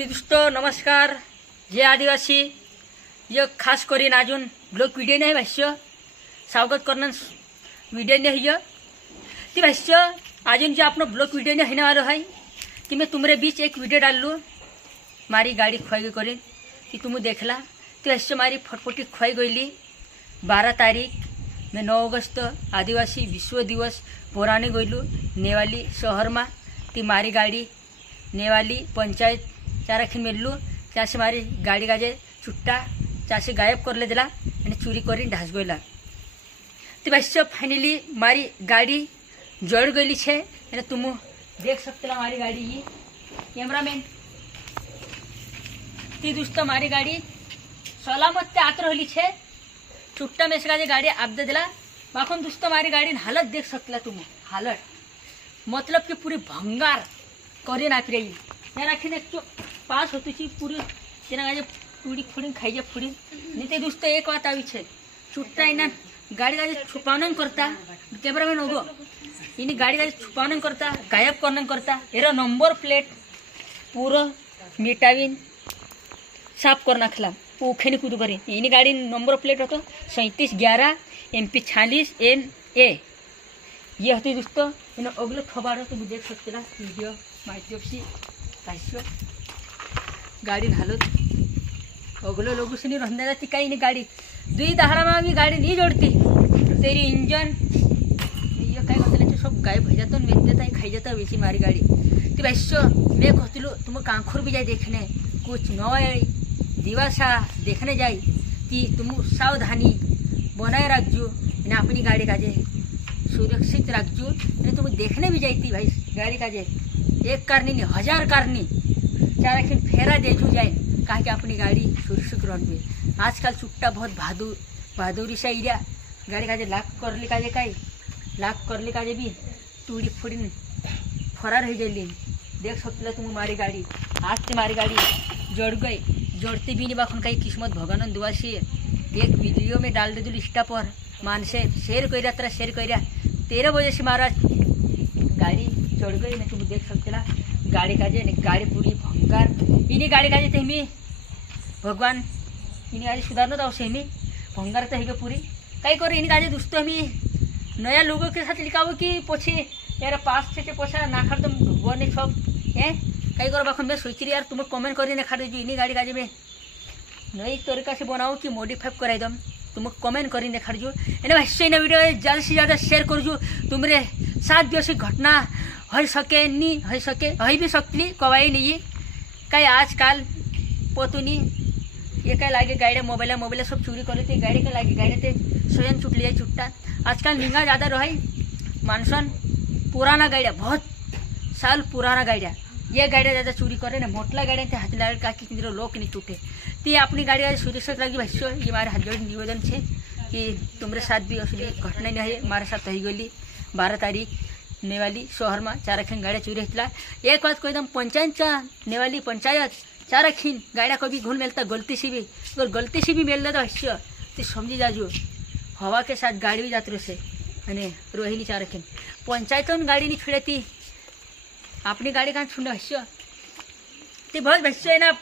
दोस्तों नमस्कार। जय आदिवासी। ये खास करीन अजून ब्लॉग व्हिडिओ नाही भाष्य स्वागत करणं व्हिडिओ नहीं है ती भाष्य अजून जो अपना ब्लॉग व्हिडिओ नहीं होने वाला है कि मैं तुम्हारे बीच एक वीडियो डाल लूँ मारी गाड़ी खोई गई करीन कि तुम देखला तो भाष्य मारी फटफटी खोई गई 12 तारीख में 9 अगस्त आदिवासी विश्व दिवस पुराने गईलू नेवाली शहर में ती मारी गाड़ी नेवाली पंचायत चाराखीन मिललू त्यासे मारी गाड़ी गाजे छुट्टा त्यासे गायब करले दिला आणि चोरी करी ढास गईला ती भाष्य फाइनली मारी गाड़ी जड़ गई है અને तुम देख सकते मारी गाड़ी ये कैमरामैन ती दोस्तों मारी गाड़ी सलामत ते आत रही है छुट्टा में से गाड़ी आप दे दिला बाखून दोस्तों मारी गाड़ी हालत देख सकला तुम हालत मतलब कि पूरी भंगार करी नापी रही या राखीने एक पास होती थी पूरी तेना गाजे पूरी फुड़ी खाई जा फुड़ी नहीं तो दोस्तों एक बात आई है छुट्टा इना गाड़ी गाजे छुपावन करता कैमरामैन होगो इनी गाड़ी गाजे छुपावन करता गायब करना करता एरा नंबर प्लेट पूरा मिटावीन साफ कर नाखला उखेनी कूद करी इनी गाड़ी नंबर प्लेट होतो 3711 MP 46 NA ये होती दोस्तों इन अगले खबर तुम देख सकते ना वीडियो माध्यम से भाष्य गाड़ी हालत अगले लोगों से नहीं रहने जाती कहीं नहीं गाड़ी दुई दहाड़ा में भी गाड़ी नहीं जोड़ती तेरी इंजन ये कहीं मतलब सब गायब हो जाता बेच देता है खाई जाता वैसी मारी गाड़ी तो भाष्य मैं कहती लो तुम कांखुर भी जाए देखने कुछ नए दिवासा देखने जाए कि तुम सावधानी बनाए रखजो अपनी गाड़ी काजे सुरक्षित रखजो नहीं तुम देखने भी जाती भाई गाड़ी काजे एक कार नहीं 1000 कार नहीं चारा फेरा देजू जाए कहा कि अपनी गाड़ी सुरक्षित रही आजकल चुट्टा बहुत बहादुरी से इरिया गाड़ी काजे लाख करली काजे कई लाख करली काजे भी टूड़ी फुड़ी फरार हो जाइली देख सकते तुम मारी गाड़ी आज से मारी गाड़ी जड़ गई जड़ते भी नहीं बाखन कहीं किस्मत भगवान दुआ से एक वीडियो में डाल दे दूँ इंस्टा पर मान से शेयर कर रहा तेरा शेयर कर रहा 13 बजे से महाराज गाड़ी चढ़ गई नहीं तुम देख सकते ना गाड़ी काजे गाड़ी पूरी भंगार इन्हीं गाड़ी काजे थे हमें भगवान इन्हीं आज सुधारना था उसे हमें भंगार तो है पूरी कई कर इन्हीं काजे दोस्तों हमें नया लोगों के साथ लिखा हो कि पोछे यार पास से पोछा ना खा तुम भगवान ने सब है कई कर बाखन मैं सोच रही यार तुम कमेंट कर खा दीजिए इन्हीं गाड़ी काजे में नई तरीका से बनाओ कि मॉडिफाई कराई दम तुम कमेंट कर देखा जो एने भाष्य इन वीडियो ज़्यादा से ज़्यादा शेयर करजो तुमरे साथ जैसी घटना हो सके नहीं हो सके हो भी सकती कवाई नहीं कई आजकल पोतुनी ये कहीं लागे गाड़ी मोबाइल सब चोरी कर लेते गाड़ी के लागे गाड़ी ते स्वयं छुट लिया छुट्टा आजकल महंगा ज़्यादा रहे मानसन पुराना गाड़िया बहुत साल पुराना गाड़िया ये गाड़िया ज़्यादा चोरी करे ना मोटला गाड़िया थे हाथ लगा का कि लोग नहीं टूटे तो ये अपनी गाड़ी सुरक्षित लगी भाष्य ये हमारे हाथ जोड़ निवेदन है कि तुम्हारे साथ भी असली घटना नहीं है हमारे साथ रही गई 12 तारीख नेवाली शहर में चाराखीन गाड़िया चोरी होता एक बात को एकदम पंचायत नेवाली पंचायत चाराखीन गाड़िया कभी घून मिलता गलती से भी अगर गलती से भी मिल जाता भाष्य तो समझी जाजो हवा के साथ गाड़ी भी जाती रहे मैंने रोहिणी चाराखीन पंचायत गाड़ी नहीं छुड़ती अपनी गाड़ी कहाँ छुंडे भाष्य तो बहुत भाष्य है ना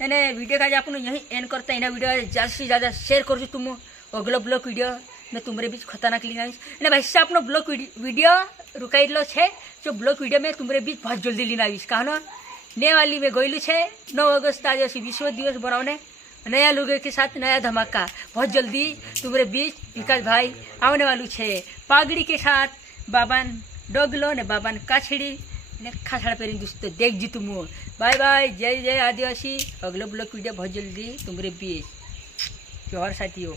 मैंने वीडियो का अपन यही एंड करता है ना वीडियो ज़्यादा से ज़्यादा शेयर कर तुम अगला ब्लॉग वीडियो में तुम्हारे बीच खतरनाक लिंग ना भाई अपना ब्लॉग वीडियो रुकाई लो है जो ब्लॉग वीडियो में तुम्हारे बीच बहुत जल्दी लीन आईस कहा नेवाली में गईलू है 9 अगस्त आदिवासी विश्व दिवस बनाने नया लोगों के साथ नया धमाका बहुत जल्दी तुम्हारे बीच विकास भाई आने वालू है पागड़ी के साथ बाबान डगलो ने बाबान काछड़ी ने खाछड़ा पेरी दोस्तों देख जी तुम बाय बाय जय जय आदिवासी अगले ब्लॉग वीडियो बहुत जल्दी तुम्हारे बीच जोहर साथियों।